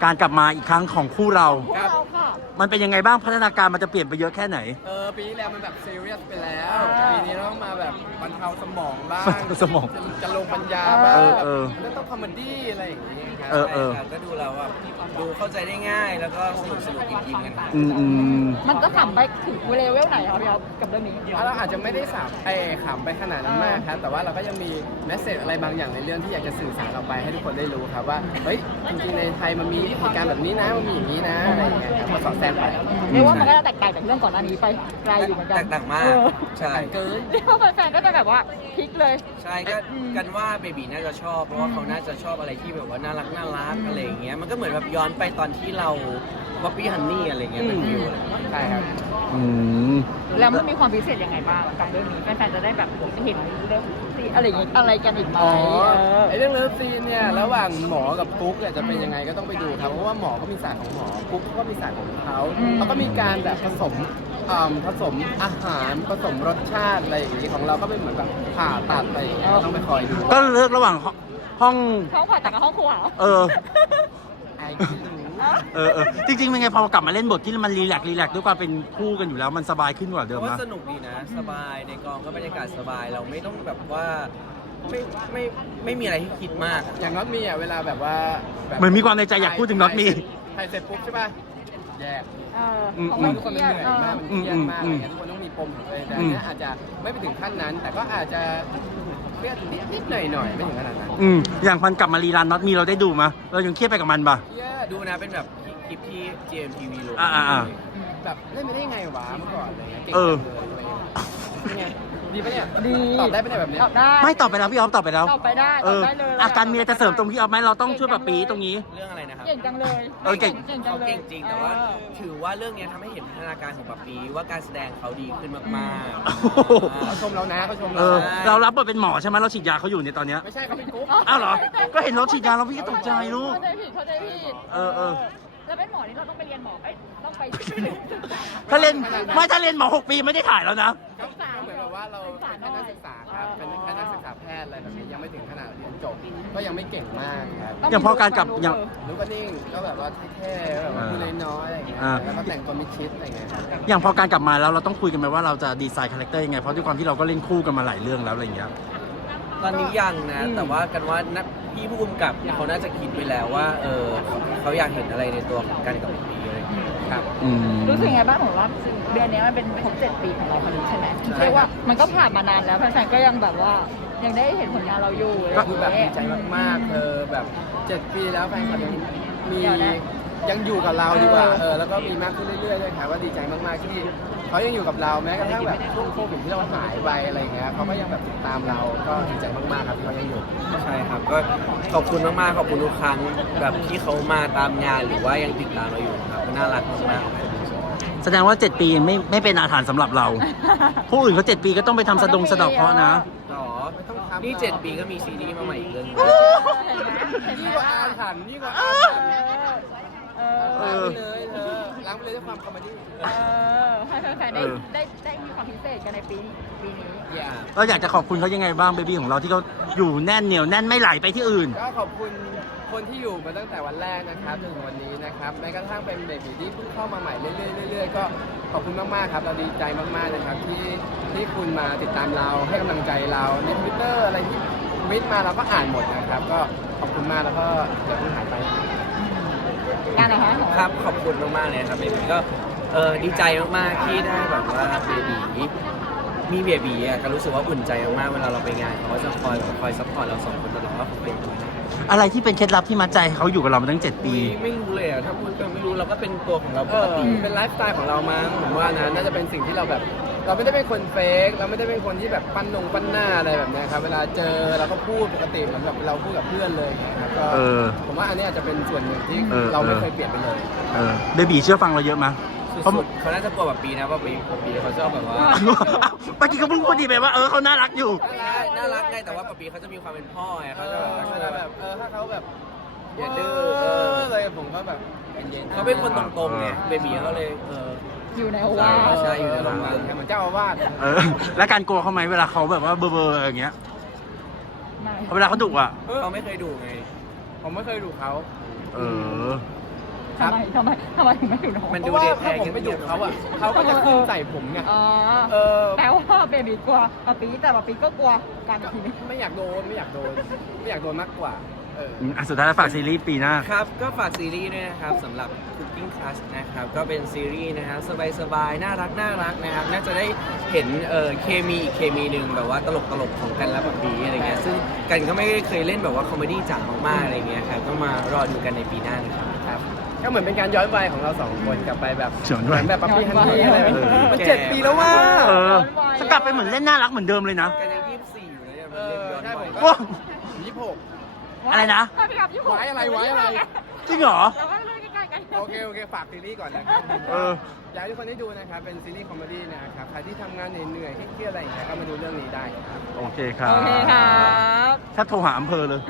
การกลับมาอีกครั้งของคู่เราพวกเราค่ะมันเป็นยังไงบ้างพัฒนาการมันจะเปลี่ยนไปเยอะแค่ไหนปีที่แล้วมันแบบซีเรียสไปแล้ว ปีนี้เราต้องมาแบบบรรเทาสมองบ้างสมองจะลงปัญญาบ้างมันต้องคอมเมดี้อะไรอย่างนี้ครับก็ดูแล้วแบบดูเข้าใจได้ง่ายแล้วก็สนุกยิ้มๆกันมันก็ขำไปถึงเลเวลไหนครับพี่อ๊อฟกับเรื่องนี้เราอาจจะไม่ได้ขำไปขนาดนั้นมากครับแต่ว่าเราก็ยังมีแมสเซจอะไรบางอย่างในเรื่องที่อยากจะสื่อสารออกไปให้ทุกคนได้รู้ครับว่าเฮ้ยจริงๆในไทยมันมีเหตุการณ์แบบนี้นะมันมีอย่างนี้นะอะไรอย่างเงี้ยครับมาสอดแทรกไปเรียกว่ามันก็จะแตกต่างจากเรื่องก่อนหน้านี้ไปไกลอยู่เหมือนกันแตกต่างมากใช่เกินเรียกว่าแฟนๆก็จะแบบว่าพลิกเลยใช่ก็กันว่าเบบีน่าจะชอบเพราะว่าเขาน่าจะชอบอะไรที่แบบว่าน่ารักอะไรอย่างเงี้ยมันก็เหมือนแบบย้อนไปตอนที่เราป๊อปปี้ฮันนี่อะไรเงี้ยเป็นฟิวใช่ครับแล้วมันมีความพิเศษยังไงบ้างกับเรื่องนี้แฟนๆจะได้แบบเห็นเรื่องซีอะไรอย่างงี้อะไรกันอีกไหมไอเรื่องเลิฟซีนเนี่ยระหว่างหมอกับกุ๊กเนี่ยจะเป็นยังไงก็ต้องไปดูครับเพราะว่าหมอก็มีศาสตร์ของหมอกุ๊กก็มีศาสตร์ของเขาเขาก็มีการแบบผสมอาหารผสมรสชาติอะไรอย่างงี้ของเราก็เป็นเหมือนแบบผ่าตัดอะไรอย่างเงี้ยต้องไปคอยดูก็เลือกระหว่างห้องผ่าตัดกับห้องครัว ไอ้ที่รู้จริงๆเป็นไงพอกลับมาเล่นบทที่มันรีแลกซ์ด้วยความเป็นคู่กันอยู่แล้วมันสบายขึ้นกว่าเดิมว่านะสนุกดีนะสบายในกองก็บรรยากาศสบายเราไม่ต้องแบบว่าไม่มีอะไรที่คิดมากอย่างน็อตมีอ่ะเวลาแบบว่าเหมือนมีความในใจอยากพูดถึงน็อตมีถ่ายเสร็จปุ๊บใช่ป่ะแยกของเราทุกคนมันเหนื่อยมากมันเครียดมากอะไรเงี้ยทุกคนต้องมีปมของตัวเองแต่อันเนี้ยอาจจะไม่ไปถึงขั้นนั้น แต่ก็อาจจะเครียดนิดๆหน่อยๆไม่ถึงขนาดนั้นอย่างพันกลับมารีรันน็อตมีเราได้ดูมะเรายังเครียดไปกับมันปะดูนะเป็นแบบคลิปที่ GMTV ลงแบบเล่นไม่ได้ยังไงวะเมื่อก่อนอะไรเงี้ยเก่งเออเลยดีปะเนี่ยดีตอบได้ปะเนี่ยแบบเนี้ยไม่ตอบไปแล้วพี่ออฟตอบไปแล้วตอบไปได้ตอบได้เลยอาการมีอะไรจะเสริมตรงพี่ออฟไหมเราต้องช่วยแบบปีตรงนี้เรื่องอะไรนะครับเก่งจังเลยเก่งจังเขาเลยเก่งจริงแต่ว่าถือว่าเรื่องนี้ทำให้เห็นพัฒนาการของปัปปีว่าการแสดงเขาดีขึ้นมากๆเขาชมเรานะเขาชมเรารับบทเป็นหมอใช่ไหมเราฉีดยาเขาอยู่ในตอนเนี้ยไม่ใช่เขาเป็นกุ๊กอ้าวเหรอ ก็เห็นเราฉีดยาแล้วพี่ก็ตกใจลูกเข้าใจผิดแล้วเป็นหมอนี่เราต้องไปเรียนหมอต้องไปถ้าเรียนหมอ6 ปีไม่ได้ถ่ายแล้วนะก็เหมือนแบบว่าเราเป็นแค่นักศึกษาครับเป็นแค่นักศึกษาแพทย์อะไรแบบนี้ยังไม่ถึงขนาดเรียนจบก็ยังไม่เก่งมากครับอย่างพอการกลับอย่างรู้ก็นิ่งก็แบบว่าเท่ๆแบบว่าพูดน้อยๆอะไรอย่างเงี้ยแล้วก็แต่งตัวมิดชิดอะไรอย่างเงี้ยครับอย่างพอการกลับมาแล้วเราต้องคุยกันไหมว่าเราจะดีไซน์คาแรคเตอร์ยังไงเพราะด้วยความที่เราก็เล่นคู่กันมาหลายเรื่องแล้วอะไรอย่างเงี้ยตอนนี้ยังนะ แต่ว่ากันว่าพี่ผู้กำกับเขาน่าจะคิดไปแล้วว่าเขาอยากเห็นอะไรในตัวของกันกับปีอะไรอย่างเงี้ยครับรู้สึกไงบ้างของรอบเดือนนี้มันเป็นครบ7 ปีของเราพอดีใช่ไหมเรียกว่ามันก็ผ่านมานานแล้วแฟนๆก็ยังแบบว่ายังได้เห็นผลงานเราอยู่ก็คือแบบดีใจมากๆแบบ7 ปีแล้วแฟนคลับยังอยู่กับเราดีกว่าแล้วก็มีมากขึ้นเรื่อยๆด้วยค่ะว่าดีใจมากๆที่เขายังอยู่กับเราแม้กระทั่งแบบช่วงโควิดที่เราหายไปอะไรอย่างเงี้ยเขาก็ยังแบบติดตามเราก็ดีใจมากๆครับที่เขายังอยู่ใช่ครับก็ขอบคุณมากๆขอบคุณทุกครั้งแบบที่เขามาตามงานหรือว่ายังติดตามเราอยู่ครับน่ารักมากๆแสดงว่า7 ปีไม่เป็นอาถรรพ์สำหรับเรา ผู้อื่นเขา7 ปีก็ต้องไปทำสะดอกเคราะห์นะอ๋อนี่7 ปีก็มีซีรีส์มาใหม่อีกเรื่องนึงยิ่งกว่าอาถรรพ์ยิ่งกว่าอาถรรพ์ล้างไปเลยล้างไปเลยด้วยความคอมเมดี้ให้แฟนๆได้มีความพิเศษกันในปีนี้เราอยากจะขอบคุณเขายังไงบ้างเบบี้ของเราที่เขาอยู่แน่นเหนียวแน่นไม่ไหลไปที่อื่นก็ขอบคุณคนที่อยู่มาตั้งแต่วันแรกนะครับจนถึงวันนี้นะครับแม้กระทั่งเป็นเบบีที่เพิ่งเข้ามาใหม่เรื่อยๆก็ขอบคุณมากๆครับเราดีใจมากๆนะครับที่คุณมาติดตามเราให้กำลังใจเราใน Twitter อะไรที่มิตมาเราก็อ่านหมดนะครับก็ขอบคุณมากแล้วก็อย่าเพิ่งหายไปการอะไรครับขอบคุณมากๆเลยครับเบบีก็ดีใจมากๆที่ได้แบบว่าเบบีมีเบบีอ่ะก็รู้สึกว่าอุ่นใจมากๆเวลาเราไปงานเขาก็จะคอยซัพพอร์ตเรา2 คนตลอดว่าผมเป็นอะไรที่เป็นเคล็ดลับที่มัดใจเขาอยู่กับเรามาตั้ง7 ปีไม่รู้เลยอ่ะถ้าพูดก็ไม่รู้เราก็เป็นตัวของเราปกติเป็นไลฟ์สไตล์ของเรามาผมว่านะน่าจะเป็นสิ่งที่เราแบบเราไม่ได้เป็นคนเฟกเราไม่ได้เป็นคนที่แบบปั้นหน้าอะไรแบบนี้ครับเวลาเจอเราก็พูดปกติเหมือนแบบเราพูดกับเพื่อนเลยครับก็ผมว่าอันนี้อาจจะเป็นส่วนหนึ่งที่เราไม่เคยเปลี่ยนไปเลยเบบีเชื่อฟังเราเยอะมั้ยเขาน่าจะกลัวแบบปีนะว่าปีเขาชอบแบบว่าเมื่อกี้เขาเพิ่งพูดดีไปว่าเขาน่ารักอยู่น่ารักไงแต่ว่าปีเขาจะมีความเป็นพ่อไงเขาจะแบบถ้าเขาแบบอย่าดื้อเลยผมก็แบบเย็นเขาเป็นคนตรงๆไงเบบีเขาเลยอยู่ในโอวาทใช่อยู่ในโรงพยาบาลเหมือนเจ้าอาวาสแล้วการกลัวเขาไหมเวลาเขาแบบว่าเบอร์อย่างเงี้ยเวลาเขาดุอ่ะเขาไม่เคยดุไงผมไม่เคยดุเขาครับทำไมถึงไม่อยู่น้องมันเพดูราะว่าเด็กแทถ้าน ผมไปอยู่เขาอ่ะเขาก็จะขึ้นใส่ผมไงอ๋อเออแปลว่าเบบีกลัวปะปีแต่ปะปีก็กลัวกันทีนี้ไม่อยากโดนมากกว่าสุดท้ายแล้วฝากซีรีส์ปีหน้าครับก็ฝากซีรีส์ด้วยนะครับสำหรับ Cooking Class นะครับก็เป็นซีรีส์นะครับสบายๆน่ารักนะครับน่าจะได้เห็นเคมีอีกเคมีหนึ่งแบบว่าตลกของกันและแบบบีอะไรเงี้ยซึ่งกันก็ไม่เคยเล่นแบบว่าคอมเมดี้จ๋ามากๆอะไรเงี้ยครับก็มารอดูกันในปีหน้านะครับครับก็เหมือนเป็นการย้อนวัยของเราสองคนกลับไปแบบย้อนวัยเหมือนแบบปั๊ปปี้ฮันนี่อะไรแบบนี้เออมัน7 ปีแล้วว่าจะกลับไปเหมือนเล่นน่ารักเหมือนเดิมเลยนะกันยัง24อยู่เลยเนี่ยเออใช่ผมก็ว้าว 26 อะไรนะพี่กับยี่หกไว้อะไรจริงเหรอเราก็เลยใกล้ๆกันโอเคฝากซีรีส์ก่อนนะครับเอออยากให้ทุกคนได้ดูนะครับเป็นซีรีส์คอมเมดี้นะครับใครที่ทำงานเหนื่อยๆเครียดๆอะไรอย่างเงี้ยก็มาดูเรื่องนี้ได้ครับโอเคครับโอเคครับถ้าโทรหาอำเภอเลย